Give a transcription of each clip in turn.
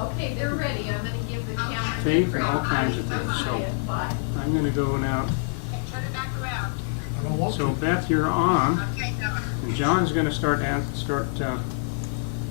Okay, they're ready. I'm going to give the camera faith and all kinds of things. So I'm going to go now. Turn it back around. So Beth, you're on, Okay, no. and John's going to start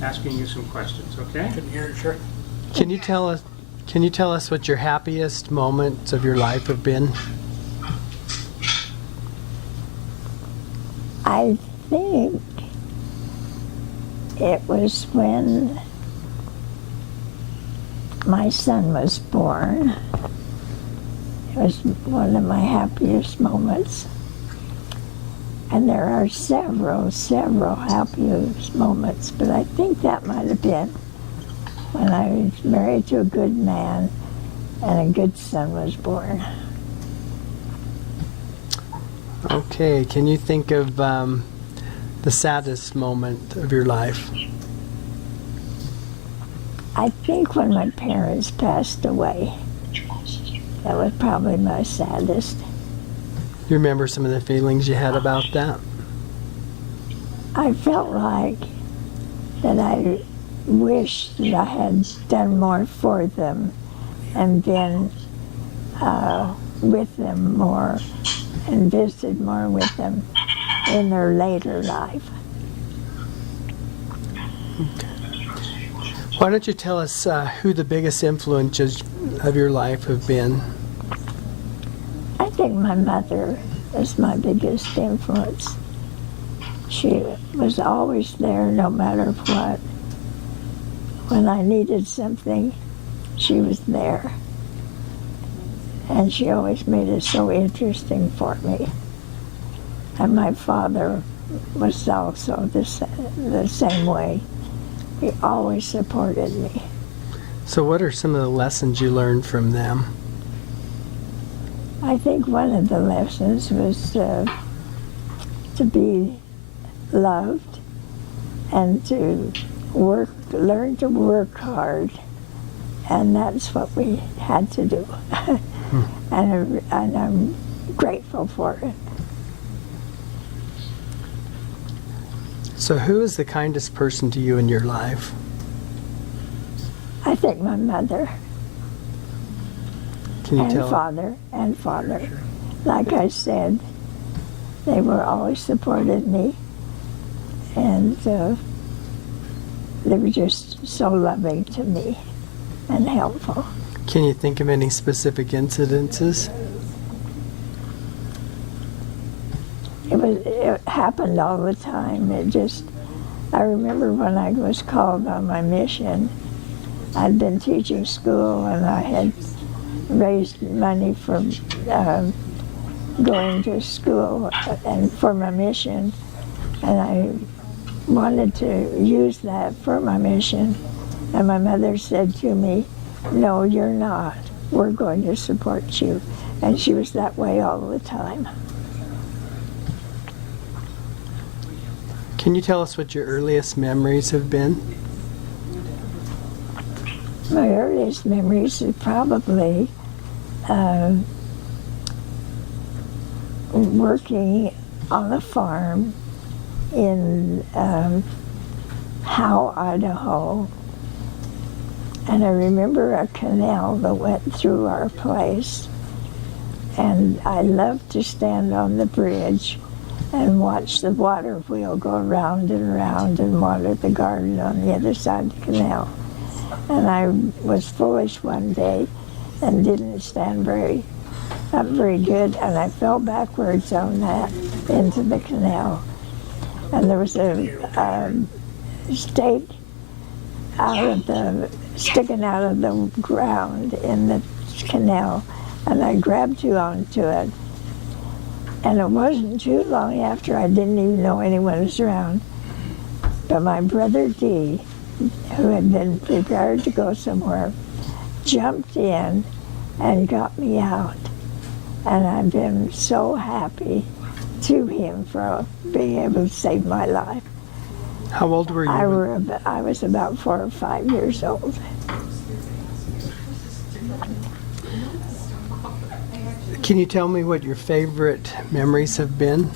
asking you some questions. Okay? Couldn't hear it, sure. Can you tell us what your happiest moments of your life have been? I think it was when my son was born. It was one of my happiest moments. And there are several happiest moments, but I think that might have been when I was married to a good man and a good son was born. Okay, can you think of the saddest moment of your life? I think when my parents passed away, that was probably my saddest. You remember some of the feelings you had about that? I felt like that I wished that I had done more for them and been with them more and visited more with them in their later life. Why don't you tell us who the biggest influences of your life have been? I think my mother is my biggest influence. She was always there no matter what. When I needed something, she was there. And she always made it so interesting for me. And my father was also the same way. He always supported me. So what are some of the lessons you learned from them? I think one of the lessons was to be loved and to learn to work hard. And that's what we had to do. And I'm grateful for it. So who is the kindest person to you in your life? I think my mother Can you and tell? father. Like I said, they were always supported me, and they were just so loving to me and helpful. Can you think of any specific incidences? It happened all the time. I remember when I was called on my mission, I'd been teaching school and I had raised money for going to school and for my mission, and I wanted to use that for my mission, and my mother said to me, "No, you're not. We're going to support you." And she was that way all the time. Can you tell us what your earliest memories have been? My earliest memories are probably working on a farm in Howe, Idaho. And I remember a canal that went through our place. And I loved to stand on the bridge and watch the water wheel go around and around and water the garden on the other side of the canal. And I was foolish one day and didn't stand up very good, and I fell backwards on that into the canal. And there was a stake sticking out of the ground in the canal, and I grabbed onto it. And it wasn't too long after, I didn't even know anyone was around, but my brother Dee, who had been prepared to go somewhere, jumped in and got me out. And I've been so happy to him for being able to save my life. How old were you? I was about 4 or 5 years old. Can you tell me what your favorite memories have been?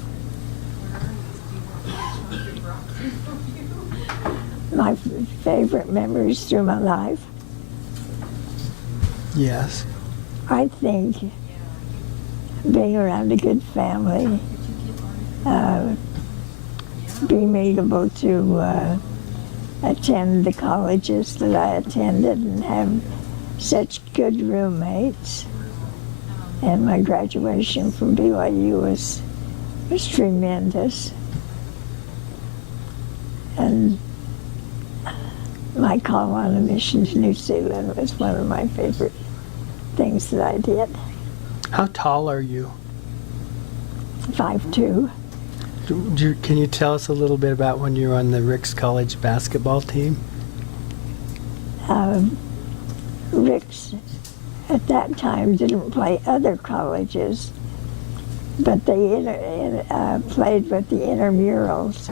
My favorite memories through my life Yes. I think being around a good family, being able to attend the colleges that I attended and have such good roommates. And my graduation from BYU was tremendous. And my call on a mission to New Zealand was one of my favorite things that I did. How tall are you? 5'2". Can you tell us a little bit about when you were on the Rick's College basketball team? Rick's at that time didn't play other colleges, but they played with the intramurals,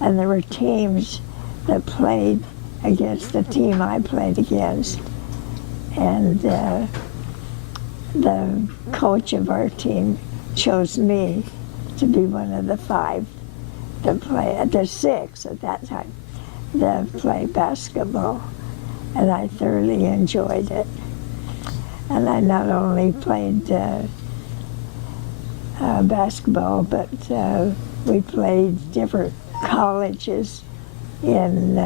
and there were teams that played against the team I played against. And the coach of our team chose me to be one of the 5 to play, the 6 at that time, to play basketball. And I thoroughly enjoyed it. And I not only played basketball, but we played different colleges in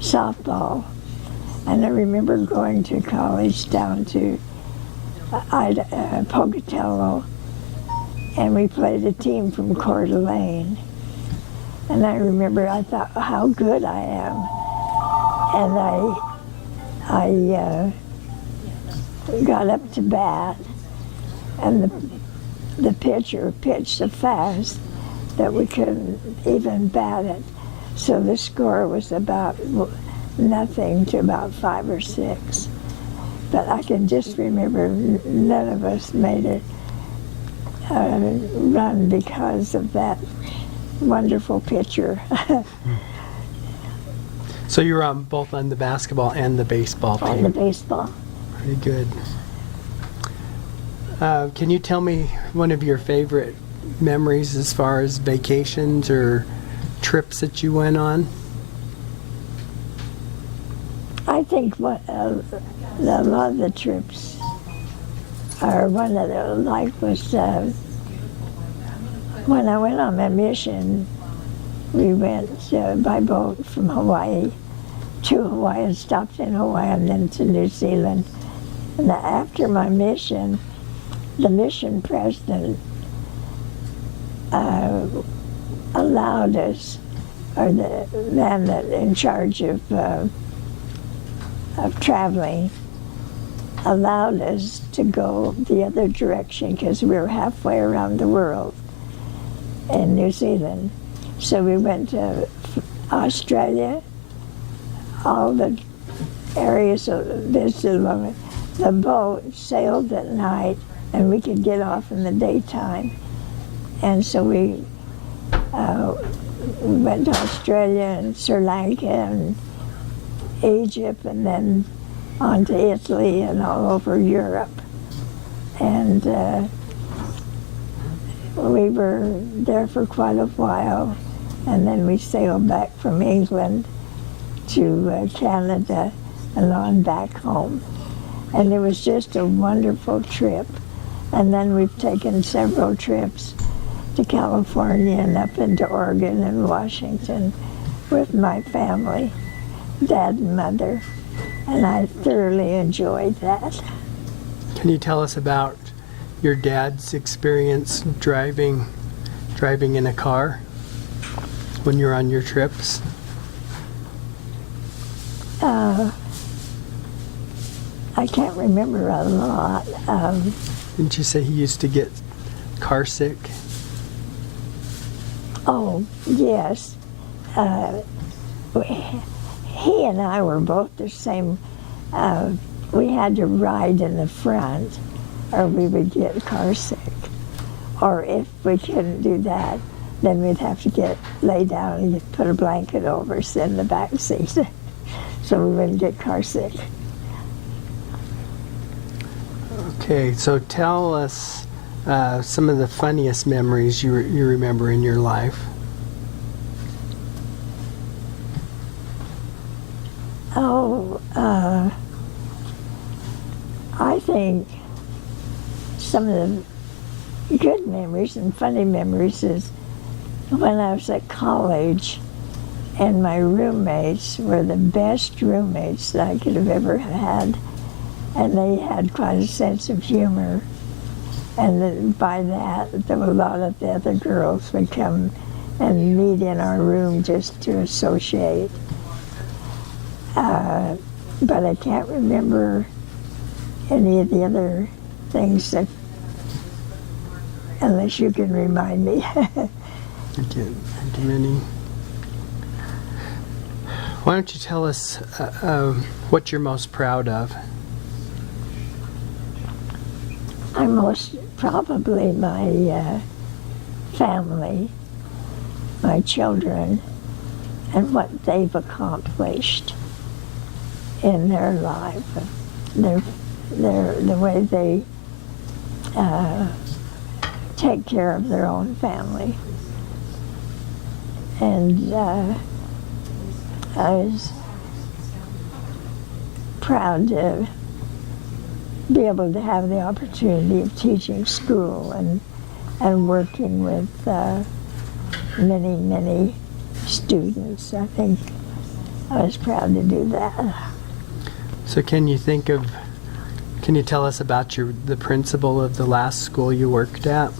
softball. And I remember going to college down to Pocatello, and we played a team from Coeur d'Alene. And I remember I thought, how good I am. And I got up to bat, and the pitcher pitched so fast that we couldn't even bat it. So the score was about nothing to about 5 or 6. But I can just remember none of us made it run because of that wonderful pitcher. So you were both on the basketball and the baseball team? On the baseball. Very good. Can you tell me one of your favorite memories as far as vacations or trips that you went on? I think a lot of the trips are one of the like was when I went on my mission. We went by boat from Hawaii to Hawaii and stopped in Hawaii and then to New Zealand. And after my mission, the mission president allowed us, or the man that in charge of traveling, allowed us to go the other direction because we were halfway around the world in New Zealand. So we went to Australia, all the areas visited along it. The boat sailed at night, and we could get off in the daytime. And so we went to Australia and Sri Lanka and Egypt, and then on to Italy and all over Europe. And we were there for quite a while, and then we sailed back from England to Canada and on back home. And it was just a wonderful trip. And then we've taken several trips to California and up into Oregon and Washington with my family, Dad and Mother, and I thoroughly enjoyed that. Can you tell us about your dad's experience driving in a car when you're on your trips? I can't remember a lot. Didn't you say he used to get car sick? Oh, yes. He and I were both the same. We had to ride in the front or we would get car sick. Or if we couldn't do that, then we'd have to lay down and put a blanket over us in the back seat so we wouldn't get car sick. Okay, so tell us some of the funniest memories you remember in your life. Oh, I think some of the good memories and funny memories is when I was at college, and my roommates were the best roommates that I could have ever had, and they had quite a sense of humor. And then by that, a lot of the other girls would come and meet in our room just to associate. But I can't remember any of the other things that, unless you can remind me. I can't think of any. Why don't you tell us what you're most proud of? I'm most probably my family, my children, and what they've accomplished in their life. The way they take care of their own family. And I was proud to be able to have the opportunity of teaching school and working with many, many students. I think I was proud to do that. So can you tell us about the principal of the last school you worked at?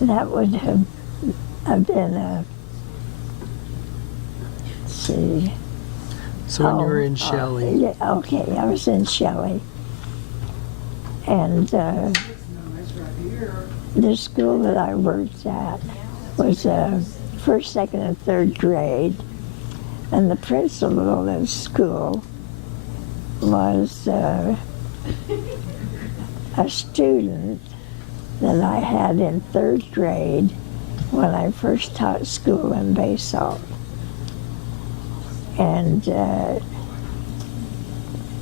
That would have been let's see. So when you were in Shelley. Yeah, okay, I was in Shelley. And the school that I worked at was first, second, and third grade. And the principal of the school was a student that I had in third grade when I first taught school in Basalt. And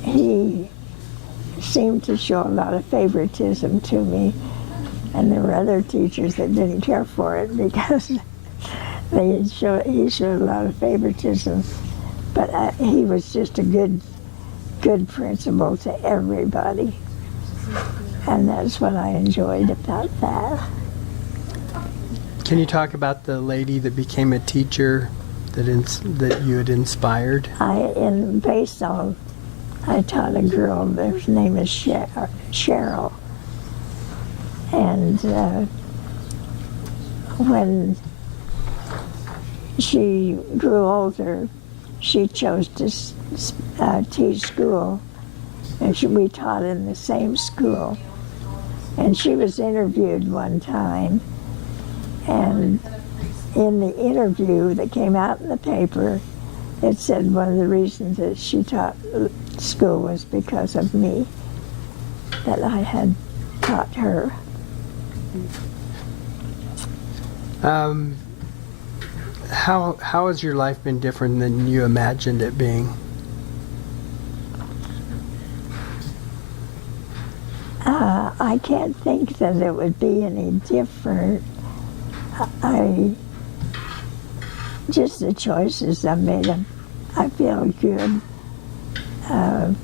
he seemed to show a lot of favoritism to me, and there were other teachers that didn't care for it because he showed a lot of favoritism. But he was just a good principal to everybody, and that's what I enjoyed about that. Can you talk about the lady that became a teacher that you had inspired? In Basalt, I taught a girl, her name is Cheryl. And when she grew older, she chose to teach school, and we taught in the same school. And she was interviewed one time, and in the interview that came out in the paper, it said one of the reasons that she taught school was because of me, that I had taught her. How has your life been different than you imagined it being? I can't think that it would be any different. Just the choices I made, I feel good. And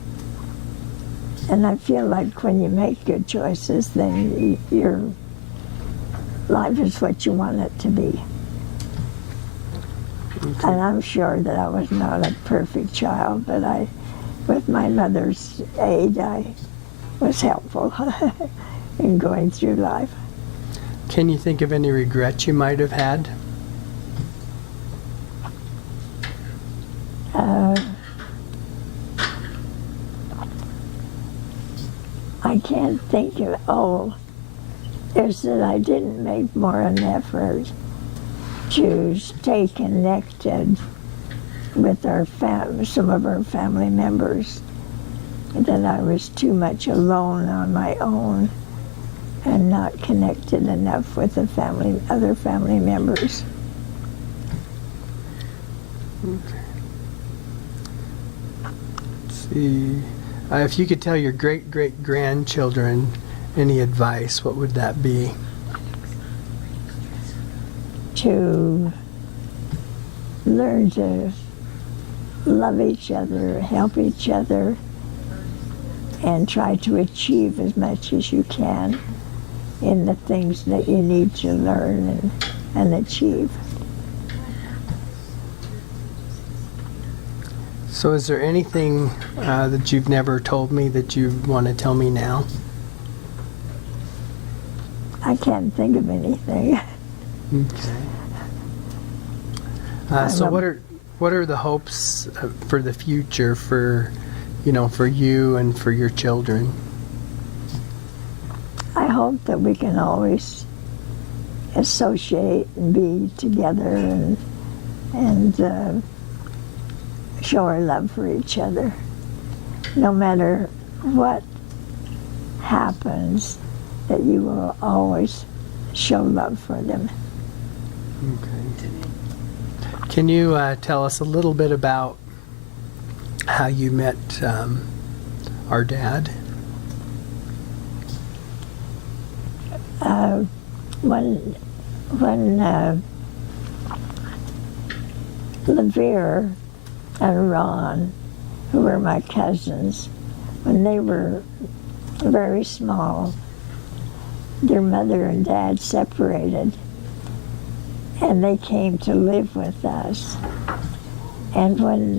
I feel like when you make good choices, then your life is what you want it to be. Okay. And I'm sure that I was not a perfect child, but with my mother's aid, I was helpful in going through life. Can you think of any regrets you might have had? I can't think of, is that I didn't make more an effort to stay connected with some of our family members, that I was too much alone on my own and not connected enough with the other family members. Okay. Let's see. If you could tell your great-great-grandchildren any advice, what would that be? To learn to love each other, help each other, and try to achieve as much as you can in the things that you need to learn and achieve. So is there anything that you've never told me that you want to tell me now? I can't think of anything. Okay. So what are the hopes for the future for you and for your children? I hope that we can always associate and be together and show our love for each other. No matter what happens, that you will always show love for them. Okay. Can you tell us a little bit about how you met our dad? When LeVere and Ron, who were my cousins, when they were very small, their mother and dad separated, and they came to live with us. And when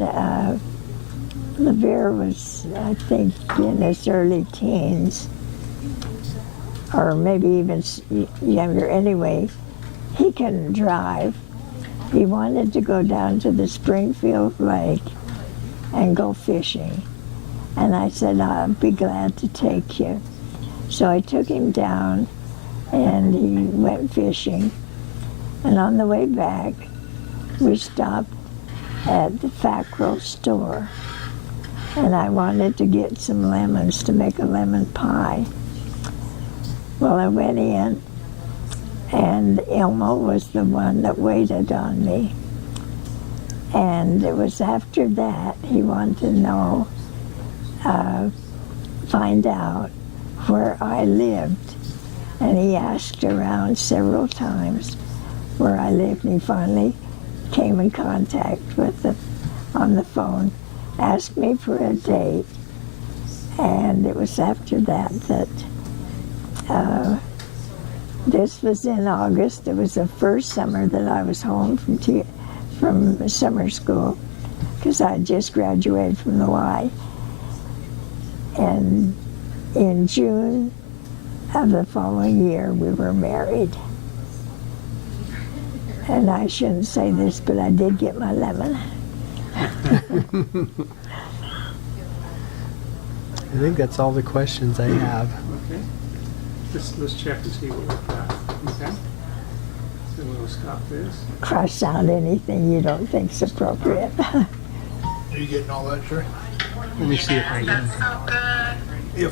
LeVere was, I think, in his early teens, or maybe even younger anyway, he couldn't drive. He wanted to go down to the Springfield Lake and go fishing. And I said, I'll be glad to take you. So I took him down and he went fishing. And on the way back, we stopped at the Fackrell store. And I wanted to get some lemons to make a lemon pie. Well, I went in, and Elmo was the one that waited on me. And it was after that he wanted to know, find out where I lived. And he asked around several times where I lived, and he finally came in contact with us on the phone, asked me for a date, and it was after that this was in August. It was the first summer that I was home from summer school, because I had just graduated from the Y. And in June of the following year, we were married. And I shouldn't say this, but I did get my lemon. I think that's all the questions I have. Okay. Let's check and see what we've got. Okay. So we'll stop this. Cross out anything you don't think's appropriate. Are you getting all that, Trey? Let me see if I can. That's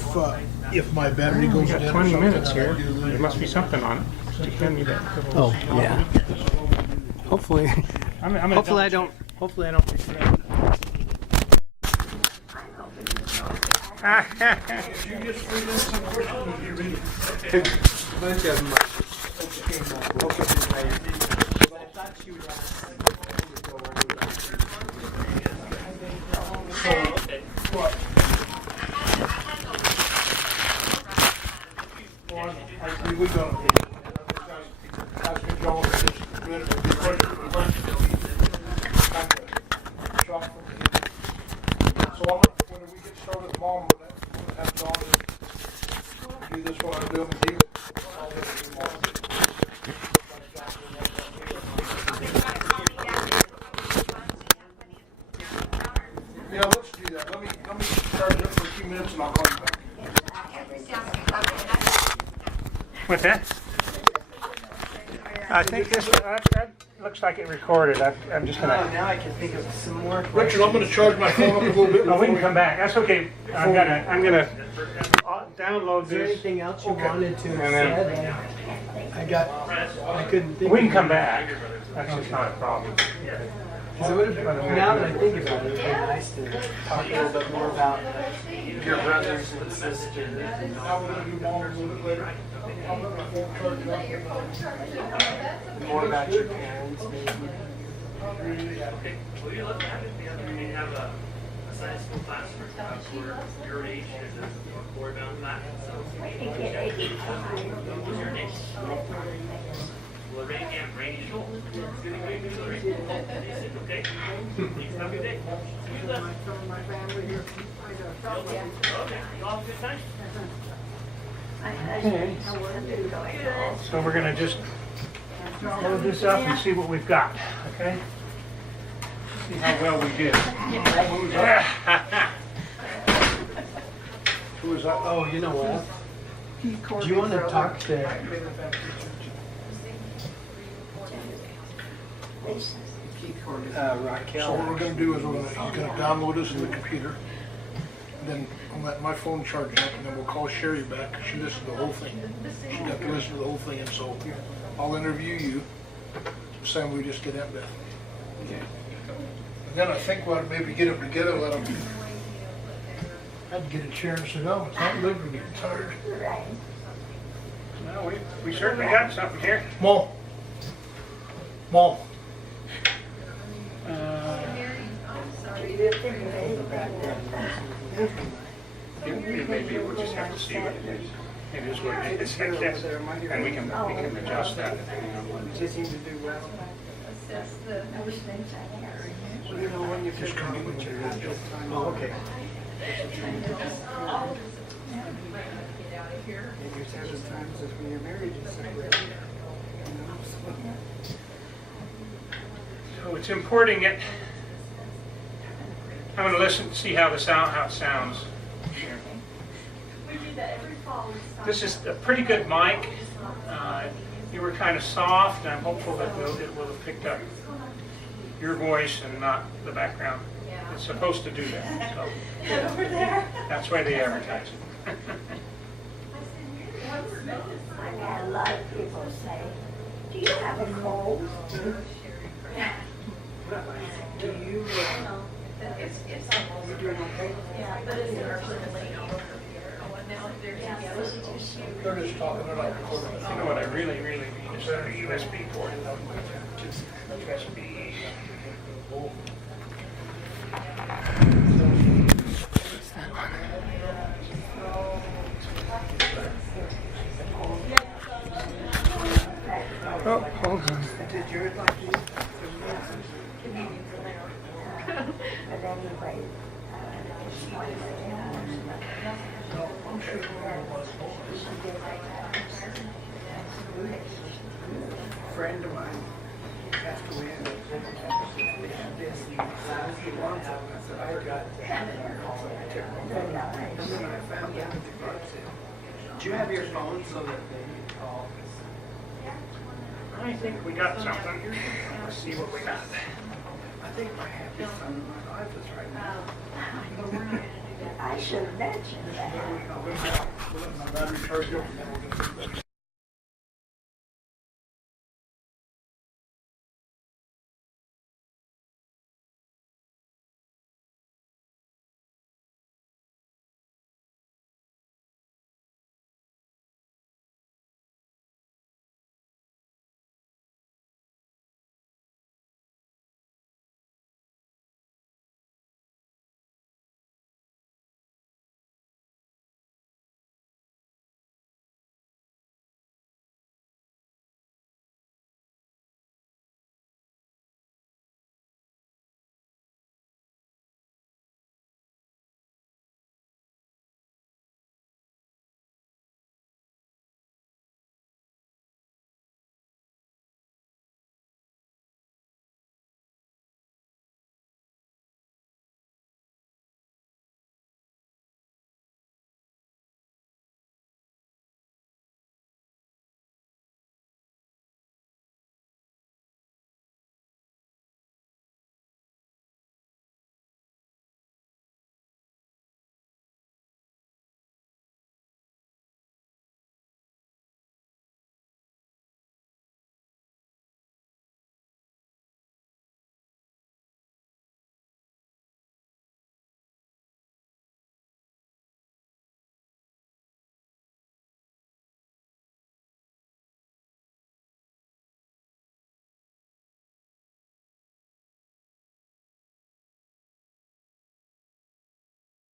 so good. If my battery We goes got dead or 20 something, minutes I here. do lose There must be something on it. Just hand me that. Oh, yeah. Hopefully, hopefully I don't regret it. Bunch of them. we go. That's been going for this minute. So when we get started tomorrow, we'll have John do this what I'm doing with you. Yeah, let's do that. Let me charge it for a few minutes and I'll call you back. What's that? I think that looks like it recorded. I'm just gonna. Now I can think of some more. Richard, I'm going to charge my phone up a little bit. Oh, we can come back. That's okay. I'm gonna download Is there this. anything else you Okay. wanted to And then- say? I couldn't think. We can of come it. back. That's just not a problem. 'Cause it would have, now that I think about it, it would be nice to talk a little bit more about your brothers and sisters. And more about your parents, maybe. Okay, will you look at it? We have a Sunday school class for your age. There's a board bound class. So, what's your name? Lorraine and Rainy Joel. Lorraine. Okay. Thanks. Have a good day. See you then. Okay. You all have a good time? So we're gonna just load this up and see what we've got, okay? See how well we did. Who was that? Oh, you know what? Do you want to talk to So Raquel? what we're gonna do is he's gonna download us in the computer. Then I'll let my phone charge up, and then we'll call Sherry back. She listened to the whole thing. She got to listen to the whole thing, and so I'll interview you. Same we just did that, Beth. And then I think we'll maybe get them together, let them. I'd get a chair and sit down. It's not living, we're getting tired. Well, we certainly got something here. Mo. Mo. Maybe we'll just have to see what it is. It is what it is, I guess. And we can adjust that depending on what it is. Assess the. Just come get what you got. Oh, okay. Get out of here. So it's importing it. I'm going to listen, see how it sounds. Here. This is a pretty good mic. You were kind of soft, and I'm hopeful that it will have picked up your voice and not the background. It's supposed to do that. So that's why they advertise it. I had a lot of people say, do you have a cold? Do you, It's almost. you doing okay? Yeah, but it's personally over here. Oh, and now they're together. They're just talking it out. You know what I really need is a USB port. USB. Oh, hold on. Did yours like you? But anyway, just wanted A friend of mine passed away and they had this. He wants it. I said, I got to have it. So I took one. And then I found out that the guard said, do you have your phone so that they can call? I think we got something. Let's see what we got. I think I have this on my office right now. I should mention that. We'll let my battery charge up, and then we'll get it.